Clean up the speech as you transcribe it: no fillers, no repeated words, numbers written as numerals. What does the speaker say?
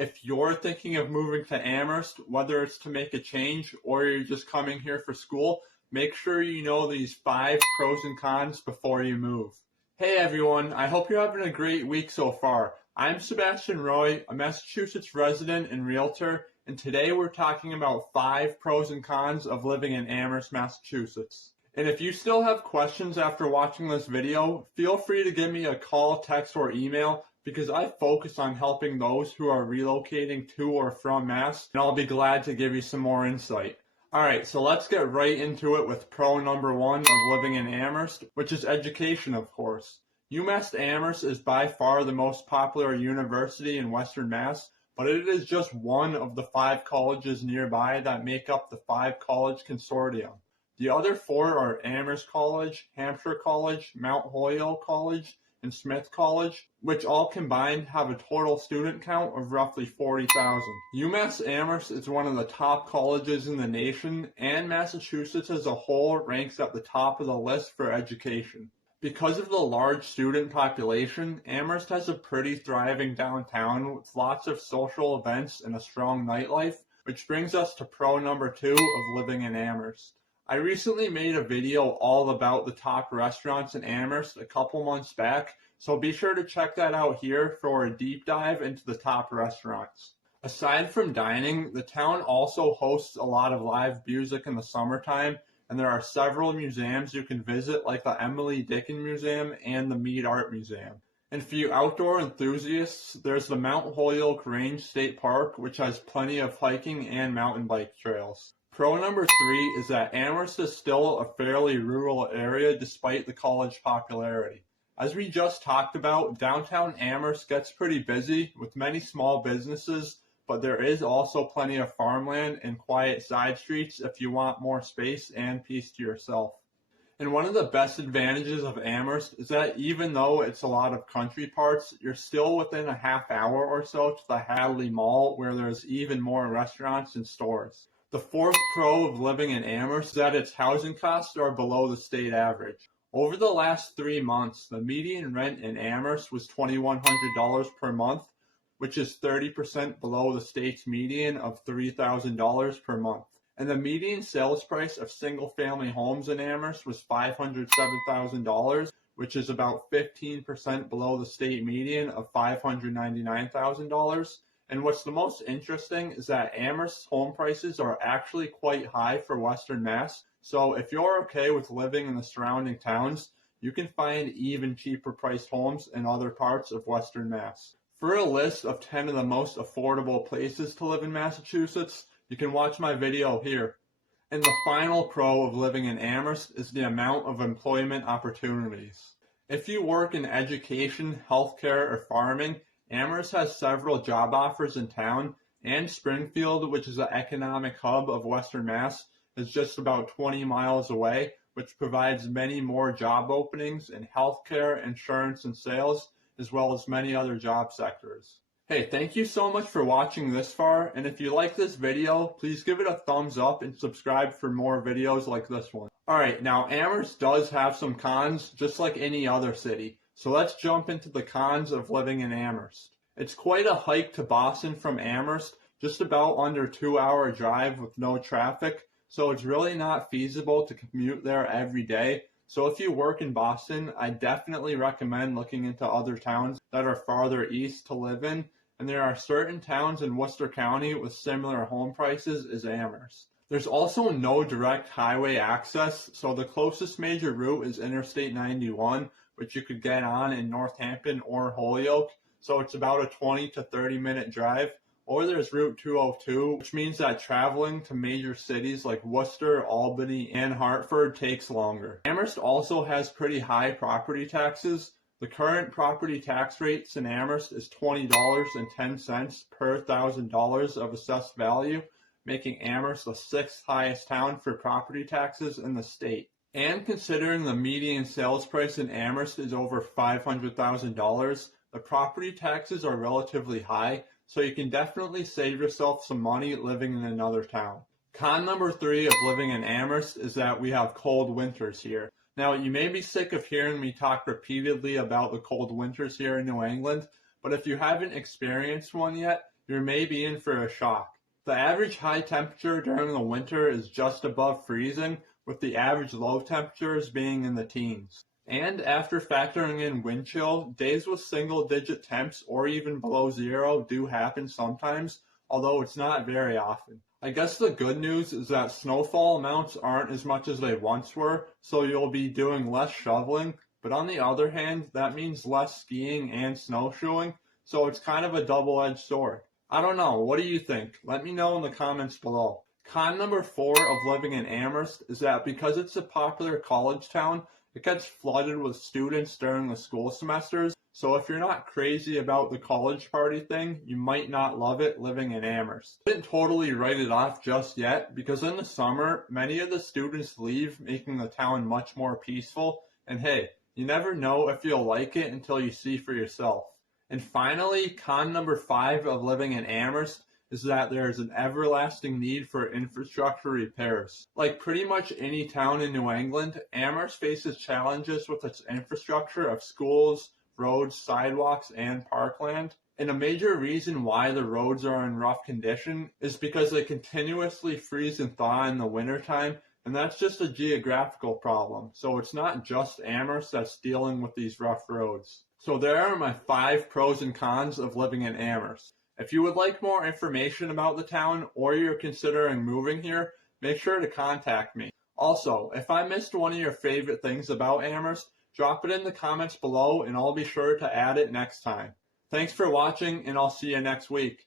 If you're thinking of moving to Amherst, whether it's to make a change or you're just coming here for school, make sure you know these 5 pros and cons before you move. Hey everyone, I hope you're having a great week so far. I'm Sebastian Roy, a Massachusetts resident and realtor, and today we're talking about 5 pros and cons of living in Amherst, Massachusetts. And if you still have questions after watching this video, feel free to give me a call, text, or email because I focus on helping those who are relocating to or from Mass, and I'll be glad to give you some more insight. Alright, so let's get right into it with pro number 1 of living in Amherst, which is education, of course. UMass Amherst is by far the most popular university in Western Mass, but it is just one of the 5 colleges nearby that make up the 5-college consortium. The other 4 are Amherst College, Hampshire College, Mount Holyoke College, and Smith College, which all combined have a total student count of roughly 40,000. UMass Amherst is one of the top colleges in the nation, and Massachusetts as a whole ranks at the top of the list for education. Because of the large student population, Amherst has a pretty thriving downtown with lots of social events and a strong nightlife, which brings us to pro number 2 of living in Amherst. I recently made a video all about the top restaurants in Amherst a couple months back, so be sure to check that out here for a deep dive into the top restaurants. Aside from dining, the town also hosts a lot of live music in the summertime, and there are several museums you can visit like the Emily Dickinson Museum and the Mead Art Museum. And for you outdoor enthusiasts, there's the Mount Holyoke Range State Park, which has plenty of hiking and mountain bike trails. Pro number 3 is that Amherst is still a fairly rural area despite the college popularity. As we just talked about, downtown Amherst gets pretty busy with many small businesses, but there is also plenty of farmland and quiet side streets if you want more space and peace to yourself. And one of the best advantages of Amherst is that even though it's a lot of country parts, you're still within a half hour or so to the Hadley Mall, where there's even more restaurants and stores. The 4th pro of living in Amherst is that its housing costs are below the state average. Over the last 3 months, the median rent in Amherst was $2,100 per month, which is 30% below the state's median of $3,000 per month. And the median sales price of single-family homes in Amherst was $507,000, which is about 15% below the state median of $599,000. And what's the most interesting is that Amherst's home prices are actually quite high for Western Mass, so if you're okay with living in the surrounding towns, you can find even cheaper priced homes in other parts of Western Mass. For a list of 10 of the most affordable places to live in Massachusetts, you can watch my video here. And the final pro of living in Amherst is the amount of employment opportunities. If you work in education, healthcare, or farming, Amherst has several job offers in town, and Springfield, which is the economic hub of Western Mass, is just about 20 miles away, which provides many more job openings in healthcare, insurance, and sales, as well as many other job sectors. Hey, thank you so much for watching this far, and if you like this video, please give it a thumbs up and subscribe for more videos like this one. Alright, now Amherst does have some cons, just like any other city. So let's jump into the cons of living in Amherst. It's quite a hike to Boston from Amherst, just about under 2-hour drive with no traffic, so it's really not feasible to commute there every day. So if you work in Boston, I definitely recommend looking into other towns that are farther east to live in, and there are certain towns in Worcester County with similar home prices as Amherst. There's also no direct highway access, so the closest major route is Interstate 91, which you could get on in Northampton or Holyoke, so it's about a 20 to 30 minute drive. Or there's Route 202, which means that traveling to major cities like Worcester, Albany, and Hartford takes longer. Amherst also has pretty high property taxes. The current property tax rate in Amherst is $20.10 per $1,000 of assessed value, making Amherst the 6th highest town for property taxes in the state. And considering the median sales price in Amherst is over $500,000, the property taxes are relatively high, so you can definitely save yourself some money living in another town. Con number 3 of living in Amherst is that we have cold winters here. Now, you may be sick of hearing me talk repeatedly about the cold winters here in New England, but if you haven't experienced one yet, you're maybe in for a shock. The average high temperature during the winter is just above freezing, with the average low temperatures being in the teens. And after factoring in wind chill, days with single-digit temps or even below zero do happen sometimes, although it's not very often. I guess the good news is that snowfall amounts aren't as much as they once were, so you'll be doing less shoveling, but on the other hand, that means less skiing and snowshoeing, so it's kind of a double-edged sword. I don't know, what do you think? Let me know in the comments below. Con number 4 of living in Amherst is that because it's a popular college town, it gets flooded with students during the school semesters, so if you're not crazy about the college party thing, you might not love it living in Amherst. I didn't totally write it off just yet, because in the summer, many of the students leave, making the town much more peaceful, and hey, you never know if you'll like it until you see for yourself. And finally, con number 5 of living in Amherst is that there is an everlasting need for infrastructure repairs. Like pretty much any town in New England, Amherst faces challenges with its infrastructure of schools, roads, sidewalks, and parkland. And a major reason why the roads are in rough condition is because they continuously freeze and thaw in the wintertime, and that's just a geographical problem. So it's not just Amherst that's dealing with these rough roads. So there are my 5 pros and cons of living in Amherst. If you would like more information about the town or you're considering moving here, make sure to contact me. Also, if I missed one of your favorite things about Amherst, drop it in the comments below and I'll be sure to add it next time. Thanks for watching and I'll see you next week.